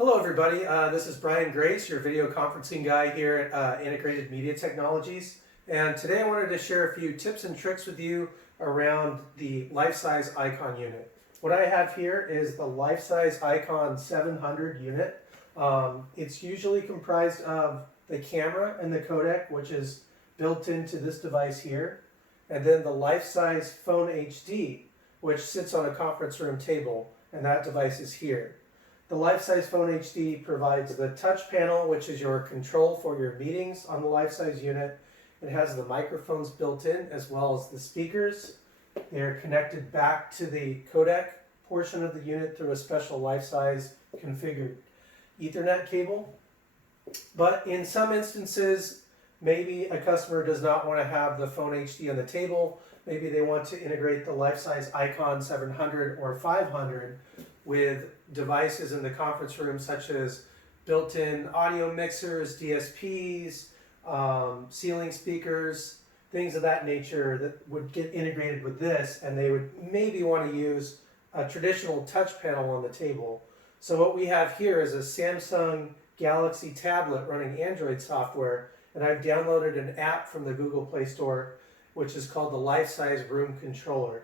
Hello everybody, this is Brian Grace, your video conferencing guy here at Integrated Media Technologies. And today I wanted to share a few tips and tricks with you around the Lifesize Icon unit. What I have here is the Lifesize Icon 700 unit. It's usually comprised of the camera and the codec, which is built into this device here, and then the Lifesize Phone HD, which sits on a conference room table, and that device is here. The Lifesize Phone HD provides the touch panel, which is your control for your meetings on the Lifesize unit. It has the microphones built in as well as the speakers. They're connected back to the codec portion of the unit through a special Lifesize configured Ethernet cable. But in some instances, maybe a customer does not want to have the Phone HD on the table. Maybe they want to integrate the Lifesize Icon 700 or 500 with devices in the conference room such as built-in audio mixers, DSPs, ceiling speakers, things of that nature that would get integrated with this, and they would maybe want to use a traditional touch panel on the table. So what we have here is a Samsung Galaxy tablet running Android software, and I've downloaded an app from the Google Play Store which is called the Lifesize Room Controller.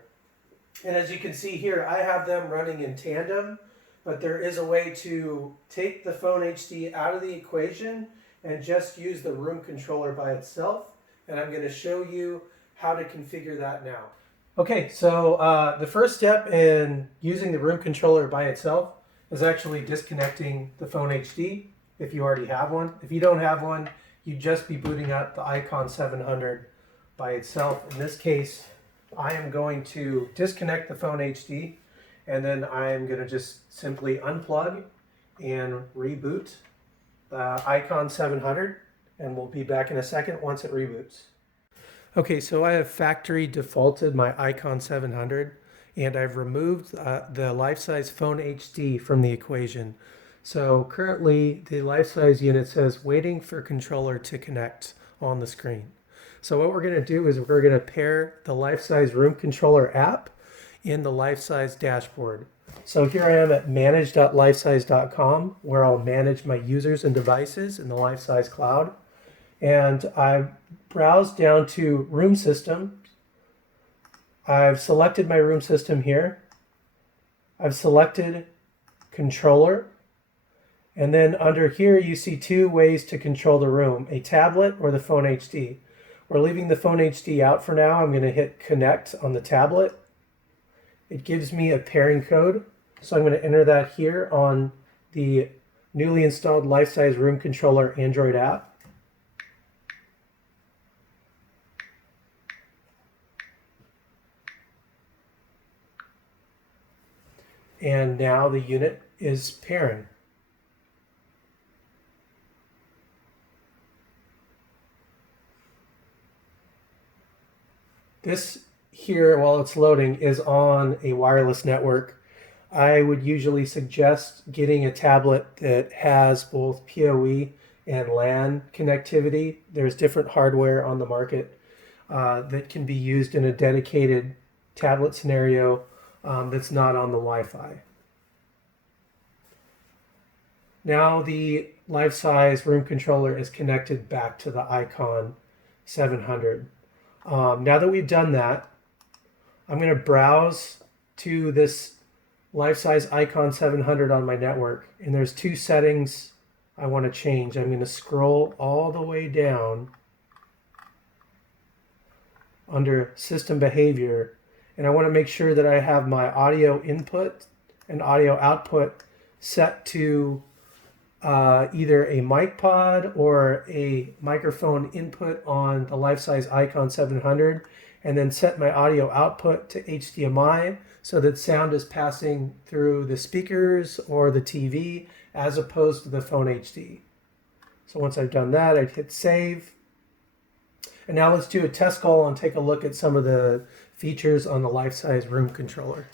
And as you can see here, I have them running in tandem, but there is a way to take the Phone HD out of the equation and just use the room controller by itself. And I'm going to show you how to configure that now. Okay, so the first step in using the room controller by itself is actually disconnecting the Phone HD if you already have one. If you don't have one, you'd just be booting up the Icon 700 by itself. In this case, I am going to disconnect the Phone HD, and then I am going to just simply unplug and reboot the Icon 700, and we'll be back in a second once it reboots. Okay, so I have factory defaulted my Icon 700, and I've removed the Lifesize Phone HD from the equation. So currently the Lifesize unit says waiting for controller to connect on the screen. So what we're going to do is we're going to pair the Lifesize Room Controller app in the Lifesize dashboard. So here I am at manage.lifesize.com, where I'll manage my users and devices in the Lifesize cloud. And I've browsed down to Room System. I've selected my room system here. I've selected Controller. And then under here you see two ways to control the room, a tablet or the Phone HD. We're leaving the Phone HD out for now. I'm going to hit Connect on the tablet. It gives me a pairing code, so I'm going to enter that here on the newly installed Lifesize Room Controller Android app. And now the unit is pairing. This here, while it's loading, is on a wireless network. I would usually suggest getting a tablet that has both PoE and LAN connectivity. There's different hardware on the market that can be used in a dedicated tablet scenario that's not on the Wi-Fi. Now the Lifesize Room Controller is connected back to the Icon 700. Now that we've done that, I'm going to browse to this Lifesize Icon 700 on my network, and there's two settings I want to change. I'm going to scroll all the way down under System Behavior, and I want to make sure that I have my audio input and audio output set to either a mic pod or a microphone input on the Lifesize Icon 700, and then set my audio output to HDMI so that sound is passing through the speakers or the TV as opposed to the Phone HD. So once I've done that, I'd hit save. And now let's do a test call and take a look at some of the features on the Lifesize Room Controller.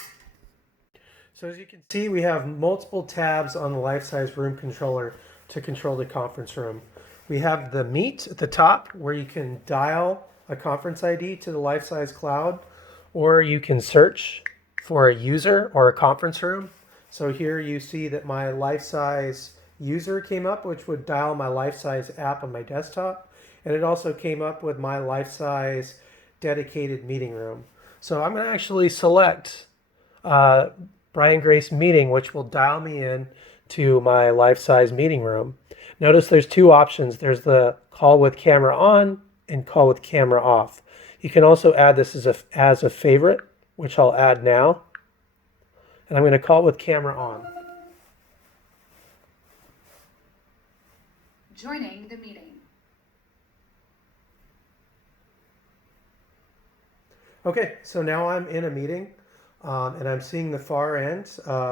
So as you can see, we have multiple tabs on the Lifesize Room Controller to control the conference room. We have the Meet at the top, where you can dial a conference ID to the Lifesize cloud, or you can search for a user or a conference room. So here you see that my Lifesize user came up, which would dial my Lifesize app on my desktop. And it also came up with my Lifesize dedicated meeting room. So I'm going to actually select Brian Grace meeting, which will dial me in to my Lifesize meeting room. Notice there's two options. There's the call with camera on and call with camera off. You can also add this as a favorite, which I'll add now. And I'm going to call with camera on. Joining the meeting. Okay, so now I'm in a meeting and I'm seeing the far end,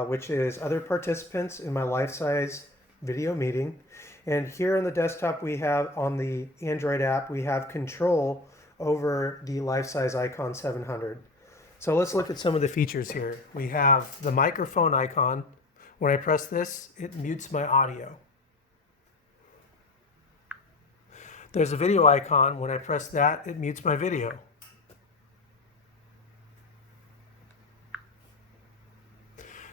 which is other participants in my Lifesize video meeting. And here on the desktop, we have on the Android app, we have control over the Lifesize Icon 700. So let's look at some of the features here. We have the microphone icon. When I press this, it mutes my audio. There's a video icon. When I press that, it mutes my video.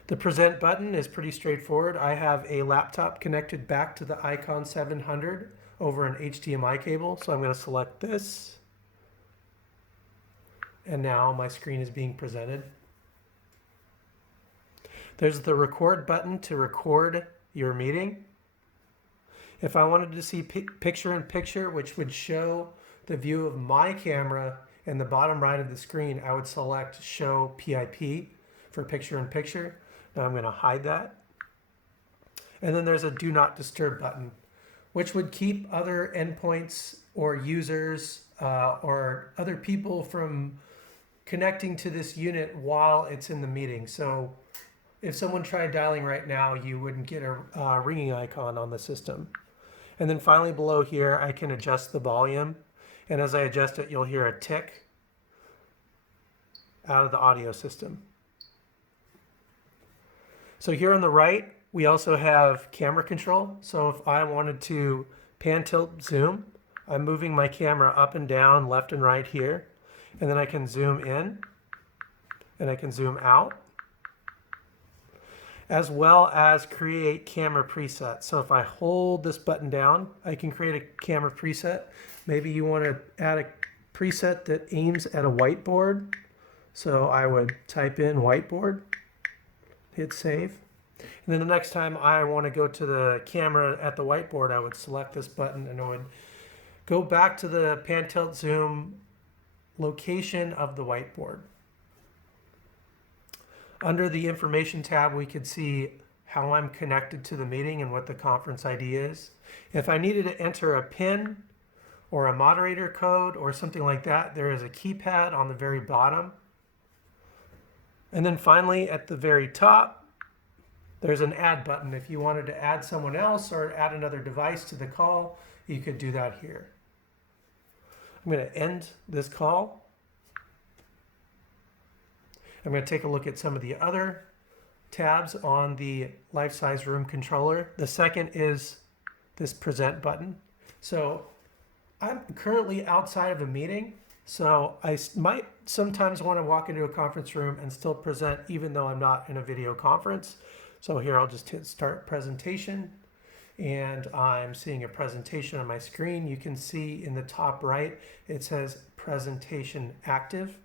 The present button is pretty straightforward. I have a laptop connected back to the Icon 700 over an HDMI cable. So I'm going to select this. And now my screen is being presented. There's the record button to record your meeting. If I wanted to see picture-in-picture, which would show the view of my camera in the bottom right of the screen, I would select Show PIP for picture-in-picture. Now I'm going to hide that. And then there's a Do Not Disturb button, which would keep other endpoints or users or other people from connecting to this unit while it's in the meeting. So if someone tried dialing right now, you wouldn't get a ringing icon on the system. And then finally below here, I can adjust the volume. And as I adjust it, you'll hear a tick out of the audio system. So here on the right, we also have camera control. So if I wanted to pan, tilt, zoom, I'm moving my camera up and down, left and right here. And then I can zoom in and I can zoom out, as well as create camera presets. So if I hold this button down, I can create a camera preset. Maybe you want to add a preset that aims at a whiteboard. So I would type in whiteboard, hit save. And then the next time I want to go to the camera at the whiteboard, I would select this button and it would go back to the pan, tilt, zoom location of the whiteboard. Under the information tab, we could see how I'm connected to the meeting and what the conference ID is. If I needed to enter a PIN or a moderator code or something like that, there is a keypad on the very bottom. And then finally, at the very top, there's an add button. If you wanted to add someone else or add another device to the call, you could do that here. I'm going to end this call. I'm going to take a look at some of the other tabs on the Lifesize Room Controller. The second is this present button. So I'm currently outside of a meeting, so I might sometimes want to walk into a conference room and still present even though I'm not in a video conference. So here I'll just hit Start Presentation, and I'm seeing a presentation on my screen. You can see in the top right, it says Presentation Active.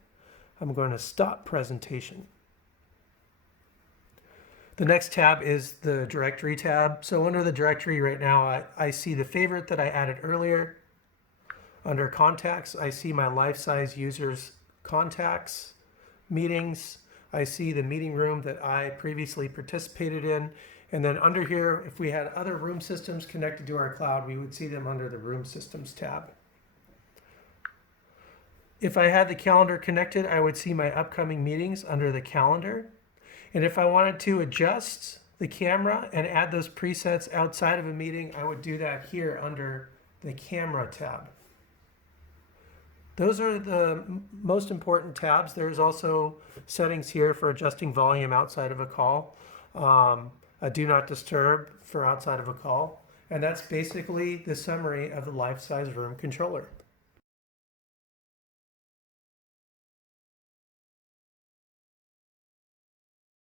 I'm going to stop presentation. The next tab is the directory tab. So under the directory right now, I see the favorite that I added earlier. Under contacts, I see my Lifesize users contacts, meetings. I see the meeting room that I previously participated in. And then under here, if we had other room systems connected to our cloud, we would see them under the room systems tab. If I had the calendar connected, I would see my upcoming meetings under the calendar. And if I wanted to adjust the camera and add those presets outside of a meeting, I would do that here under the camera tab. Those are the most important tabs. There's also settings here for adjusting volume outside of a call, a do not disturb for outside of a call. And that's basically the summary of the Lifesize Room Controller.